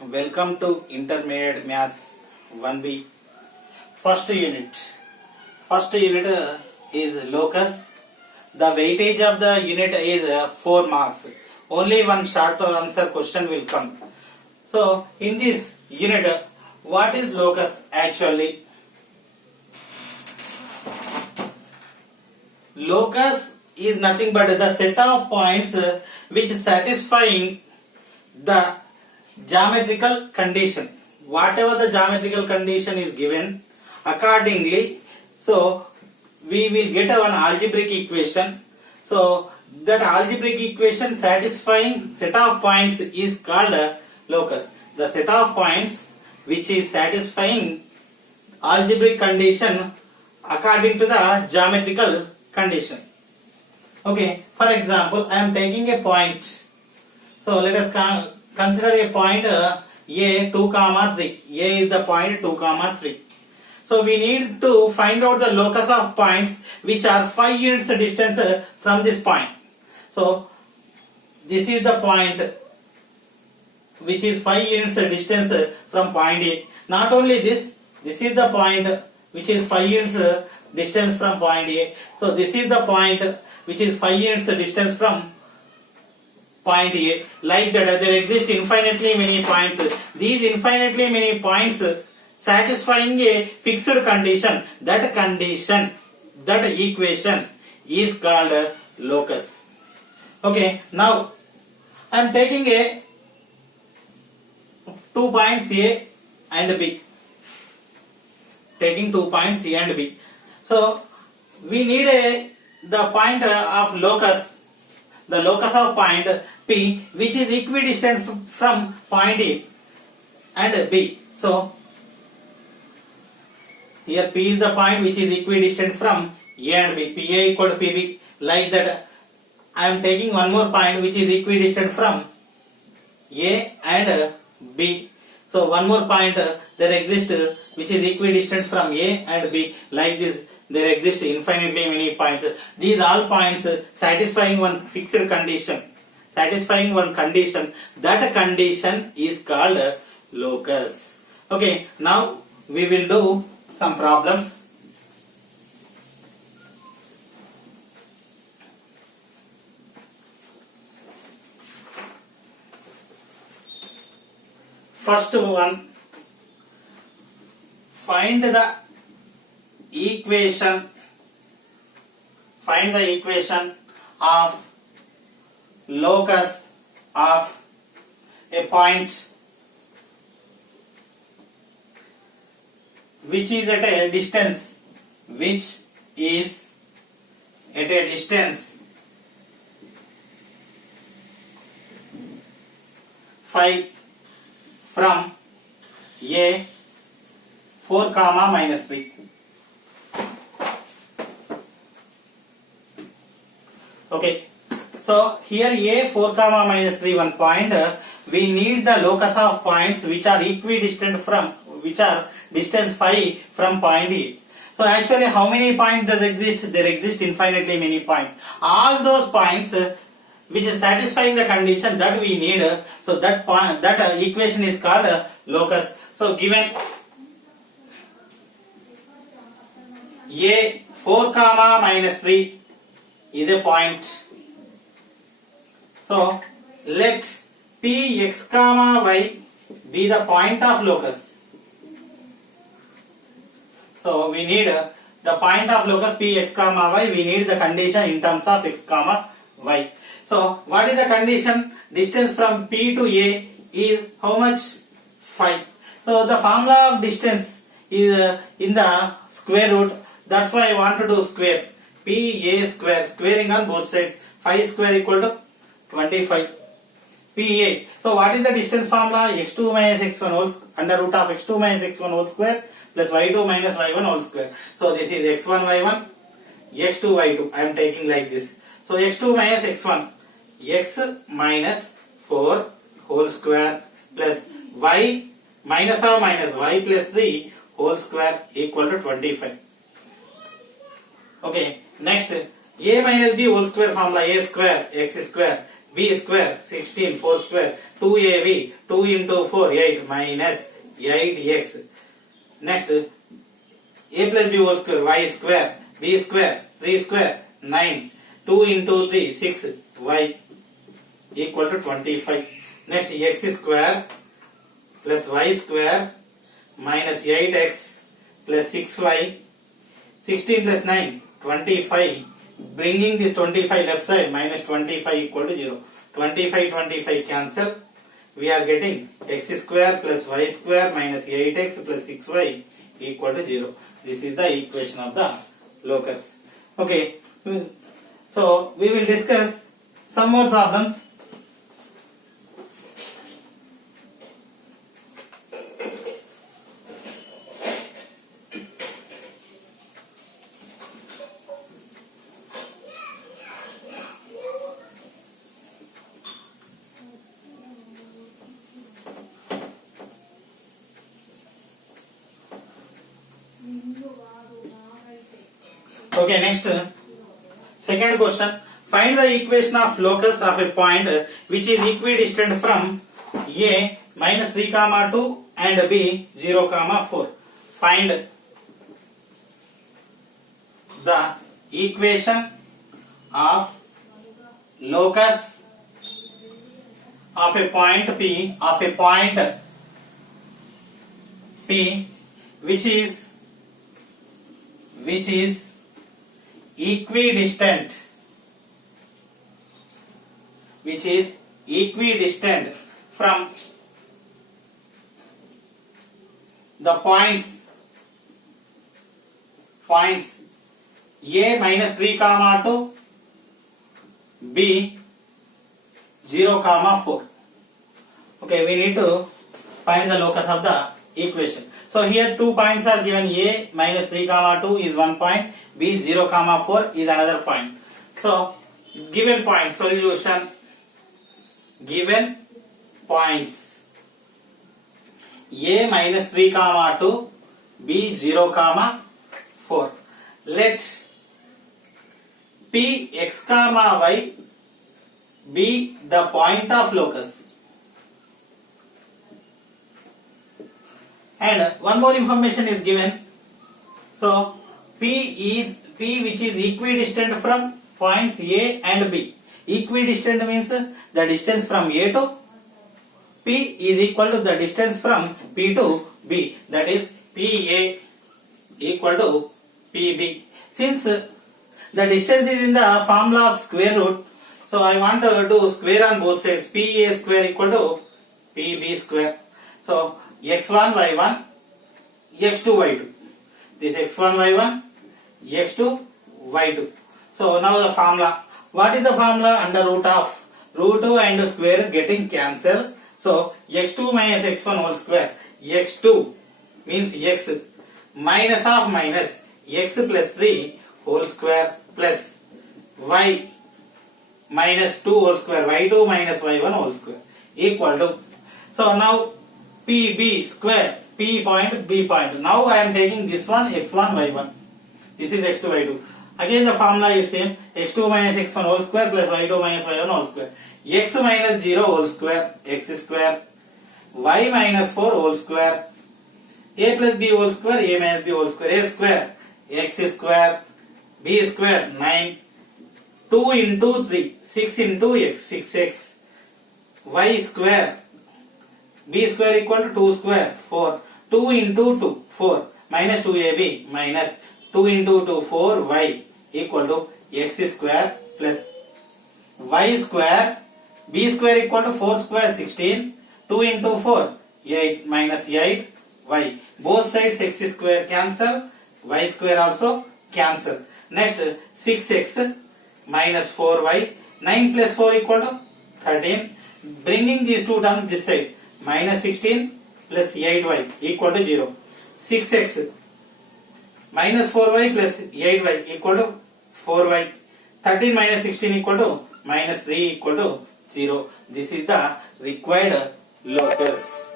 Welcome to Intermediate Maths 1B. First unit. First unit is locus. The weightage of the unit is 4 marks. Only one short answer question will come. So, in this unit, what is locus actually? Locus is nothing but the set of points which satisfying the geometrical condition. Whatever the geometrical condition is given, accordingly, so we will get one algebraic equation. So that algebraic equation satisfying set of points is called locus. The set of points which is satisfying algebraic condition according to the geometrical condition. Okay, for example, I am taking a point. So let us consider a point A 2, 3. A is the point 2, 3. So we need to find out the locus of points which are 5 units distance from this point. So this is the point which is 5 units distance from point A. Not only this is the point which is 5 units distance from point A. So this is the point which is 5 units distance from point A. Like that, there exist infinitely many points. These infinitely many points satisfying a fixed condition. That condition, that equation is called locus. Okay, now I am taking a 2 points A and B. Taking 2 points A and B. So we need the point of locus. The locus of point P which is equidistant from point A and B. So here P is the point which is equidistant from A and B. PA equal to PB. Like that, I am taking one more point which is equidistant from A and B. So one more point there exists which is equidistant from A and B. Like this, there exist infinitely many points. These all points satisfying one fixed condition. Satisfying one condition. That condition is called locus. Okay, now we will do some problems. First one, find the equation of locus of a point which is at a distance phi from A 4, minus 3. Okay, so here A 4, minus 3 one point. We need the locus of points which are equidistant from, which are distance phi from point A. So actually how many points does exist? There exist infinitely many points. All those points which is satisfying the condition that we need. So that point, that equation is called locus. So given A 4, minus 3 is a point. So let P x, y be the point of locus. So we need the point of locus P x, y. We need the condition in terms of x, y. So what is the condition? Distance from P to A is how much? Phi. So the formula of distance is in the square root. That's why I want to do square. PA square, squaring on both sides. Phi square equal to 25. PA. So what is the distance formula? x2 minus x1 whole under root of x2 minus x1 whole square plus y2 minus y1 whole square. So this is x1 y1, x2 y2. I am taking like this. So x2 minus x1, x minus 4 whole square plus y minus or minus y plus 3 whole square equal to 25. Okay, next A minus B whole square formula, A square x square b square 16 4 square 2ab 2 into 4 8 minus 8x. Next a plus b whole square y square b square 3 square 9 2 into 3 6 y equal to 25. Next x square plus y square minus 8x plus 6y 16 plus 9 25. Bringing this 25 left side minus 25 equal to 0. 25 cancel. We are getting x square plus y square minus 8x plus 6y equal to 0. This is the equation of the locus. Okay. So we will discuss some more problems. Okay, next second question. Find the equation of locus of a point which is equidistant from A minus 3 comma 2 and B 0 comma 4. Find the equation of locus of a point P which is equidistant from the points A minus 3 comma 2 B 0 comma 4. Okay, we need to find the locus of the equation. So here two points are given. A minus 3 comma 2 is one point, B 0 comma 4 is another point. So given point solution, given points A minus 3 comma 2, B 0 comma 4. Let P x comma y be the point of locus. And one more information is given. So P which is equidistant from points A and B. Equidistant means the distance from A to P is equal to the distance from P to B. That is PA equal to PB. Since the distance is in the formula of square root, so I want to do square on both sides. PA square equal to PB square. So x1 y1 x2 y2. This x1 y1 x2 y2. So now the formula. What is the formula? Under root of root 2 and square getting cancel. So x2 minus x1 whole square. X2 means x minus of minus x plus 3 whole square plus y minus 2 whole square. Y2 minus y1 whole square equal to. So now PB square, P point, B point. Now I am taking this one x1 y1. This is x2 y2. Again the formula is same. x2 minus x1 whole square plus y2 minus y1 whole square. X minus 0 whole square, x square. Y minus 4 whole square. A plus b whole square, a minus b whole square. A square, x square. B square 9. 2 into 3, 6 into x, 6x. Y square. B square equal to 2 square 4. 2 into 2 4 minus 2ab minus 2 into 2 4y equal to x square plus y square. B square equal to 4 square 16. 2 into 4 8 minus 8 y. Both sides x square cancel, y square also cancel. Next 6x minus 4y. 9 plus 4 equal to 13. Bringing these two terms this side. Minus 16 plus 8y equal to 0. 6x minus 4y plus 8y equal to 4y. 13 minus 16 equal to minus 3 equal to 0. This is the required locus.